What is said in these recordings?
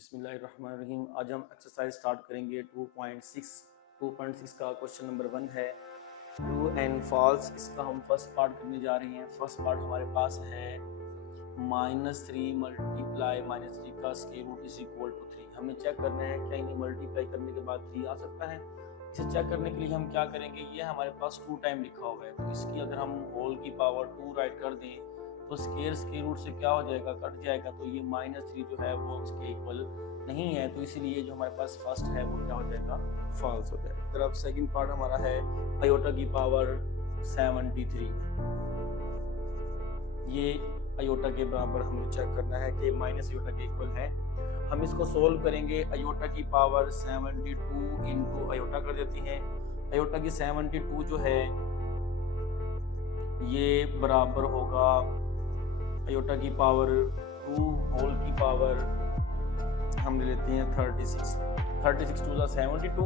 बिस्मिल्लाहिर्रहमानिर्रहीम। आज हम एक्सरसाइज स्टार्ट करेंगे 2.6 का क्वेश्चन नंबर 1 है ट्रू एंड फॉल्स। इसका हम फर्स्ट पार्ट करने जा रहे हैं। फर्स्ट पार्ट हमारे पास है -3 मल्टीप्लाई -3 का square root is equal to 3। हमें चेक करना है क्या इन्हें मल्टीप्लाई करने के बाद 3 आ सकता है। इसे चेक करने के लिए हम क्या करेंगे, ये हमारे पास 2 टाइम लिखा हुआ है तो इसकी अगर हम होल की पावर 2 राइट कर दें तो स्क्वायर रूट से क्या हो जाएगा, कट जाएगा। तो ये -3 जो है वो उसके इक्वल नहीं है, तो इसलिए जो हमारे पास फर्स्ट है वो क्या हो जाएगा, फॉल्स हो जाएगा। तरफ सेकंड पार्ट हमारा है आयोटा की पावर 73। ये आयोटा के बराबर हमें चेक करना है कि माइनस आयोटा के इक्वल है। हम इसको सोल्व करेंगे। आयोटा की पावर 72 इंटू आयोटा कर देते हैं। आयोटा की 72 जो है ये बराबर होगा आयोटा की पावर 2 होल की पावर हम ले लेते हैं 36 2 72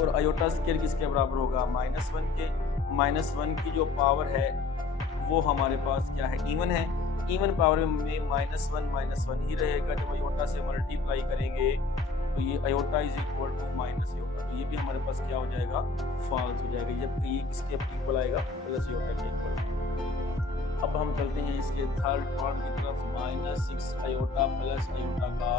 और आयोटा स्क्वायर किसके बराबर होगा, -1 के। -1 की जो पावर है वो हमारे पास क्या है, इवन है। इवन पावर में -1 ही रहेगा। जब आयोटा से मल्टीप्लाई करेंगे तो ये iota is equal to minus iota, तो ये भी हमारे पास क्या हो जाएगा, फॉल्स हो जाएगा। जबकि ये किसके इक्वल आएगा, प्लस आयोटा के इक्वल। अब हम चलते हैं इसके थर्ड पार्ट की तरफ। -6 आयोटा प्लस आयोटा का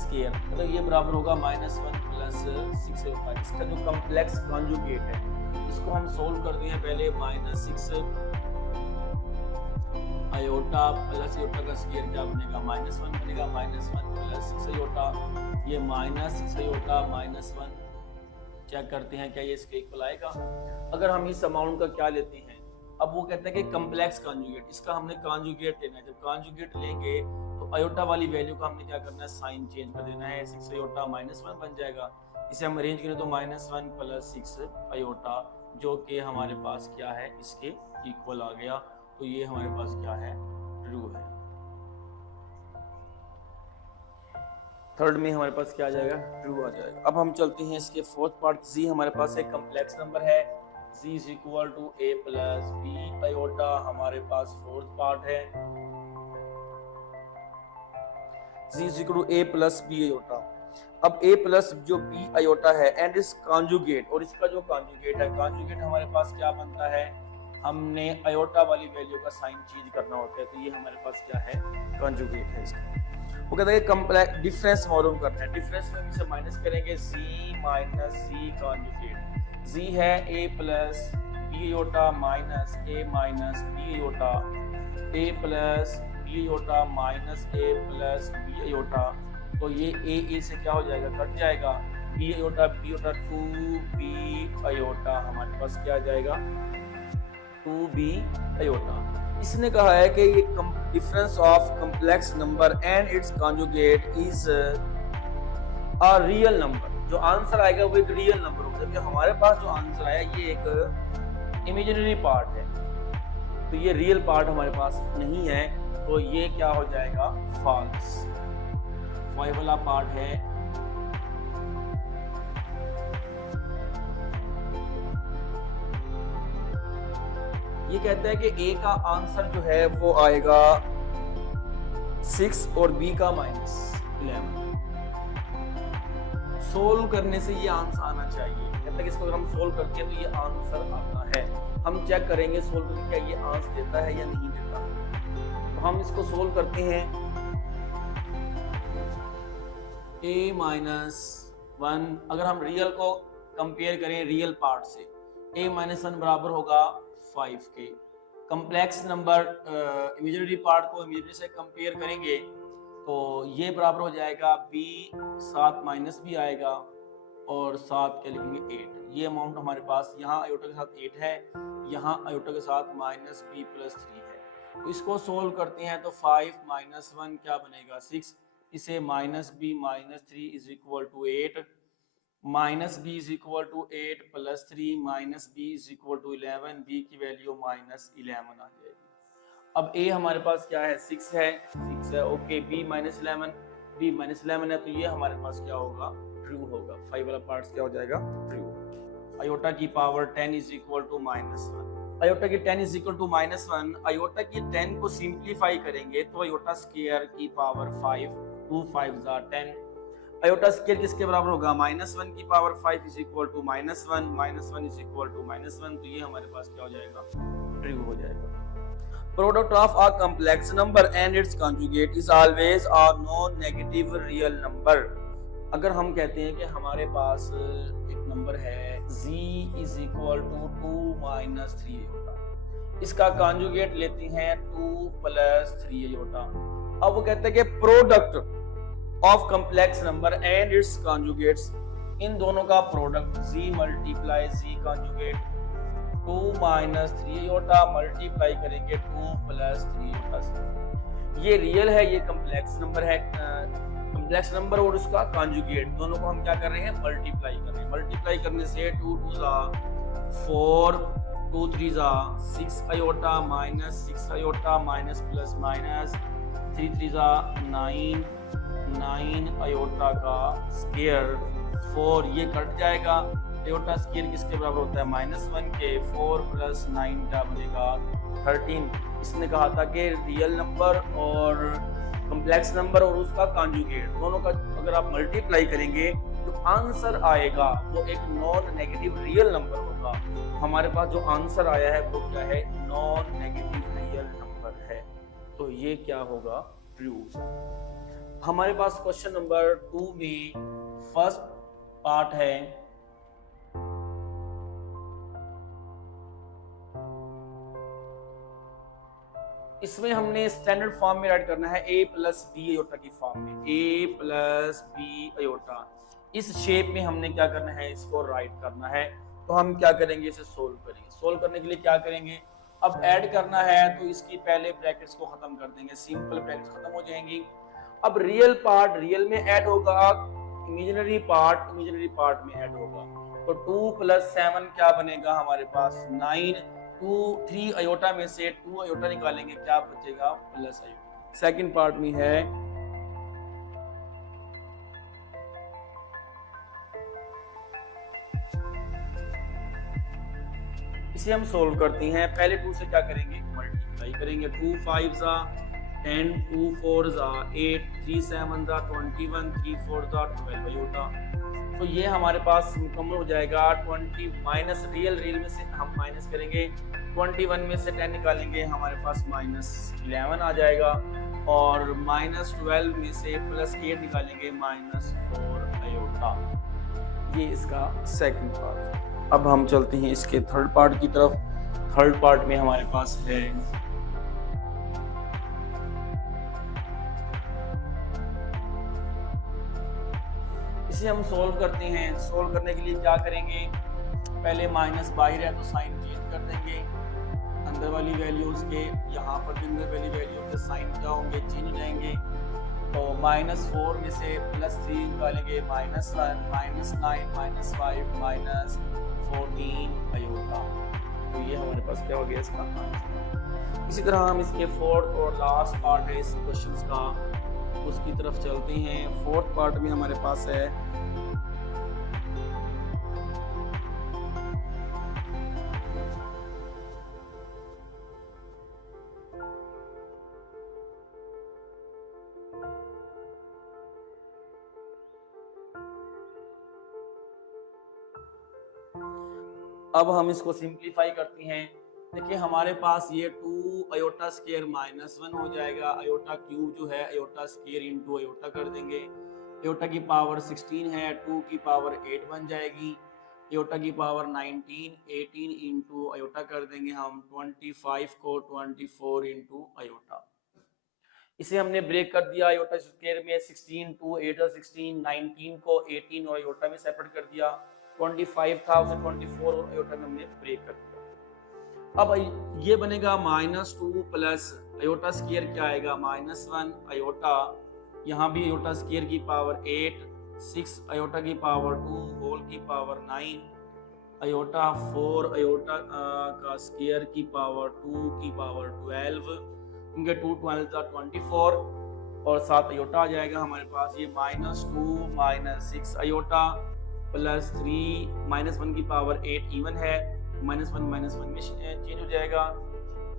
स्क्वायर, मतलब ये बराबर होगा -1 प्लस 6 आयोटा। इसका जो कॉम्प्लेक्स कॉन्जुगेट है इसको हम सोल्व करते हैं। पहले -6 आयोटा प्लस आयोटा का स्क्वायर क्या बनेगा, -1 बनेगा। -1 प्लस 6 आयोटा, ये -6 आयोटा -1 चेक करते हैं क्या ये इसके इक्वल आएगा। अगर हम इस अमाउंट का क्या लेते हैं, अब वो कहते हैं कि कॉम्प्लेक्स कॉन्जुगेट, इसका हमने कॉन्जुगेट लेना है। जब कॉन्जुगेट लेंगे तो आयोटा वाली वैल्यू का हमने क्या करना है, साइन चेंज कर देना है। 6 आयोटा -1 बन जाएगा। इसे हम अरेंज करें तो -1 प्लस 6 आयोटा जो कि हमारे पास क्या है, इसके इक्वल आ गया। तो ये हमारे पास क्या है, ट्रू है। थर्ड में हमारे पास क्या आ जाएगा, ट्रू आ जाएगा। अब हम चलते हैं इसके फोर्थ पार्ट। जी हमारे पास एक कॉम्प्लेक्स नंबर है, z is equal to a plus B iota हमारे पास फोर्थ पार्ट है। z is equal to a plus B iota. अब a प्लस जो b आयोटा है एंड इस कॉन्जुगेट, और इसका जो कॉन्जुगेट है, कॉन्जुगेट हमारे पास क्या बनता है, हमने आयोटा वाली वैल्यू का साइन चेंज करना होता है। तो ये हमारे पास क्या है, कॉन्जुगेट है इसका। वो कहता है कॉम्प्लेक्स डिफरेंस मालूम करना है। डिफरेंस में इसे माइनस करेंगे, z minus c conjugate. z है a plus b iota minus a minus b iota, a plus b iota minus a plus b iota. तो ये a से क्या हो जाएगा, कट जाएगा। b आयोटा 2b आयोटा हमारे पास क्या आ जाएगा, 2b आयोटा। इसने कहा है कि ये difference of complex number and it's conjugate is a real number. जो आंसर आएगा वो एक रियल नंबर होगा, जबकि हमारे पास जो आंसर आया ये एक इमेजिनरी पार्ट है। तो ये रियल पार्ट हमारे पास नहीं है, तो ये क्या हो जाएगा, फॉल्स। फाइव वाला पार्ट है ये कहता है कि a का आंसर जो है वो आएगा 6 और b का -11। सोल्व करने से ये आंसर आना चाहिए। कहता है कि इसको अगर हम सोल्व करते हैं तो ये आंसर आता है। हम चेक करेंगे सोल्व करके क्या ये आंसर देता है या नहीं देता। तो हम इसको सोल्व करते हैं। a -1 अगर हम रियल को कंपेयर करें रियल पार्ट से, a -1 बराबर होगा 5 के। कॉम्प्लेक्स नंबर इमेजिनरी पार्ट को इमेजिनरी से कंपेयर करेंगे तो ये बराबर हो जाएगा b 7 माइनस भी आएगा और 7 क्या लिखेंगे 8। ये अमाउंट हमारे पास यहाँ आयोटा के साथ 8 है, यहाँ आयोटा के साथ -b प्लस 3 है। तो इसको सोल्व करते हैं तो 5 -1 क्या बनेगा, 6। इसे -b -3 is equal to 8, -b is equal to 8 plus 3 -b is equal to 11, b की वैल्यू -11 आ जाएगी। अब a हमारे पास क्या है, 6 है ओके। b -11 है, तो ये हमारे पास क्या होगा, ट्रू होगा। 5 वाला पार्ट क्या हो जाएगा, ट्रू। आयोटा की power 10 is equal to -1। Iota की 10 इज इक्वल टू -1, आयोटा की 10 को सिंप्लीफाई करेंगे तो आयोटा स्क्वायर की पावर 5, 2 5 जा 10, आयोटा स्क्वायर किसके बराबर होगा, -1 की power 5 is equal to -1 is equal to -1, तो ये हमारे पास क्या हो जाएगा, ट्रू हो जाएगा। Product of a complex number and it's conjugate is always a non negative real number. अगर हम कहते हैं कि हमारे पास एक नंबर है z is equal to 2 - 3 iota, इसका कॉन्जुगेट लेते हैं 2 + 3 आयोटा। अब वो कहते हैं कि product of complex number and its conjugates, इन दोनों का product z multiply z conjugate 2 - 3 iota multiply करेंगे 2 + 3 आयोटा से। ये रियल है, ये कॉम्प्लेक्स नंबर है, कॉम्प्लेक्स नंबर और उसका कॉन्जुगेट दोनों को हम क्या कर रहे हैं, मल्टीप्लाई कर रहे हैं। मल्टीप्लाई करने से 2 2 जा 4, 2 3 जा 6 iota -6 iota minus plus minus 3 3 जा 9 9 आयोटा का स्क्वायर 4, ये कट जाएगा। आयोटा स्क्वायर किसके बराबर होता है, -1 के, 4 + 9 क्या बनेगा 13। इसने कहा था कि रियल नंबर और कॉम्प्लेक्स नंबर और उसका कॉन्जुगेट दोनों का अगर आप मल्टीप्लाई करेंगे तो आंसर आएगा वो एक नॉन नेगेटिव रियल नंबर होगा। हमारे पास जो आंसर आया है वो क्या है, नॉन नेगेटिव रियल नंबर है, तो ये क्या होगा, ट्रू। हमारे पास क्वेश्चन नंबर 2 में फर्स्ट पार्ट है, इसमें हमने स्टैंडर्ड फॉर्म में राइट करना है a + b आयोटा की फॉर्म में, a + b आयोटा। इस शेप में हमने क्या करना है, इसको राइट करना है। तो हम क्या करेंगे, इसे सोल्व करेंगे। सोल्व करने के लिए क्या करेंगे, अब ऐड करना है तो इसकी पहले ब्रैकेट्स को खत्म कर देंगे, सिंपल ब्रैकेट्स खत्म हो जाएंगी। अब रियल पार्ट रियल में ऐड होगा, इमेजिनरी पार्ट इमेजिनरी पार्ट में ऐड होगा। तो 2 + 7 क्या बनेगा हमारे पास 9, 2 3 आयोटा में से 2 आयोटा निकालेंगे, क्या बचेगा प्लस आयोटा। सेकंड पार्ट में है इसे हम सोल्व करते हैं। पहले 2 से क्या करेंगे, मल्टीप्लाई करेंगे। 2 5 जा 10, 2 4 जा 8, 3 7 जा 21, 3 4 जा 12 आयोटा। तो ये हमारे पास मुकम्मल हो जाएगा। 20 माइनस रियल में से हम माइनस करेंगे, 21 में से 10 निकालेंगे, हमारे पास -11 आ जाएगा। और -12 में से +8 निकालेंगे, -4 आयोटा। ये इसका सेकंड पार्ट। अब हम चलते हैं इसके थर्ड पार्ट की तरफ। थर्ड पार्ट में हमारे पास है इसे हम सोल्व करते हैं। सोल्व करने के लिए क्या करेंगे, पहले माइनस बाहर है तो साइन चेंज कर देंगे, अंदर वाली वैल्यूज के यहाँ पर भी अंदर वाली वैल्यू के साइन क्या होंगे, चेंज हो जाएंगे। तो -4 में से +3 निकालेंगे, -1 -9 -5 -14 आयोटा। तो ये हमारे पास क्या हो गया इसका आंसर। इसी तरह हम इसके फोर्थ और लास्ट पार्ट है इस क्वेश्चंस का, उसकी तरफ चलते हैं। फोर्थ पार्ट में हमारे पास है अब हम इसको सिंप्लीफाई करते हैं। देखिए हमारे पास ये 2 आयोटा स्क्वायर -1 हो जाएगा, आयोटा क्यूब जो है आयोटा स्क्वायर इंटू आयोटा कर देंगे। आयोटा की पावर 16 है, 2 की पावर 8 बन जाएगी। आयोटा की पावर 19, 18 इंटू आयोटा कर देंगे हम, 25 को 24 इंटू आयोटा। इसे हमने ब्रेक कर दिया आयोटा स्क्वायर में, 16 2 8 16, 19 को 18 और आयोटा में सेपरेट कर दिया। 25 था उसे 24 और आयोटा में हमने ब्रेक कर दिया। अब ये बनेगा -2 प्लस आयोटा स्क्वायर क्या आएगा -1 आयोटा, यहाँ भी आयोटा स्क्वायर की पावर 8, 6 आयोटा की पावर 2 होल की पावर 9 आयोटा, 4 आयोटा का स्क्वायर की पावर 2 की पावर 12, क्योंकि 2 12 था 24 और 7 आयोटा आ जाएगा हमारे पास। ये -2 -6 आयोटा +3 -1 की पावर 8 इवन है, -1 में चेंज हो जाएगा,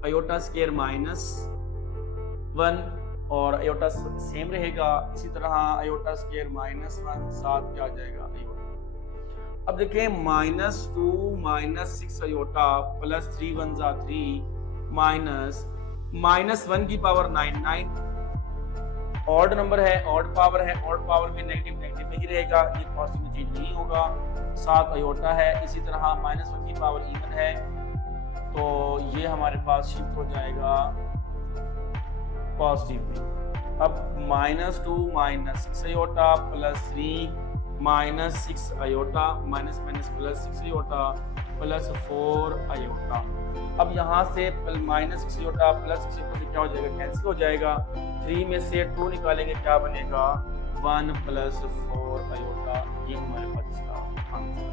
आयोटा स्क्वायर -1 और आयोटा सेम रहेगा। इसी तरह आयोटा स्क्वायर -1 साथ क्या आ जाएगा आयोटा। अब देखें -2 -6 आयोटा प्लस 3 1 जा 3 -1 की पावर 9 ऑड नंबर है, ऑड पावर है, ऑड पावर में नेगेटिव नेगेटिव में ही रहेगा, ये पॉजिटिव में चेंज नहीं होगा। 7 आयोटा है। इसी तरह -1 की पावर इवन है, तो ये हमारे पास शिफ्ट हो जाएगा पॉजिटिव में। अब -2 -6 iota plus 3 -6 iota minus plus 6 iota plus 4 iota. अब यहाँ से -6 आयोटा प्लस 6 आयोटा से क्या हो जाएगा, कैंसिल हो जाएगा। 3 में से 2 निकालेंगे, क्या बनेगा 1 + 4 आयोटा। ये हमारे पास इसका आंसर।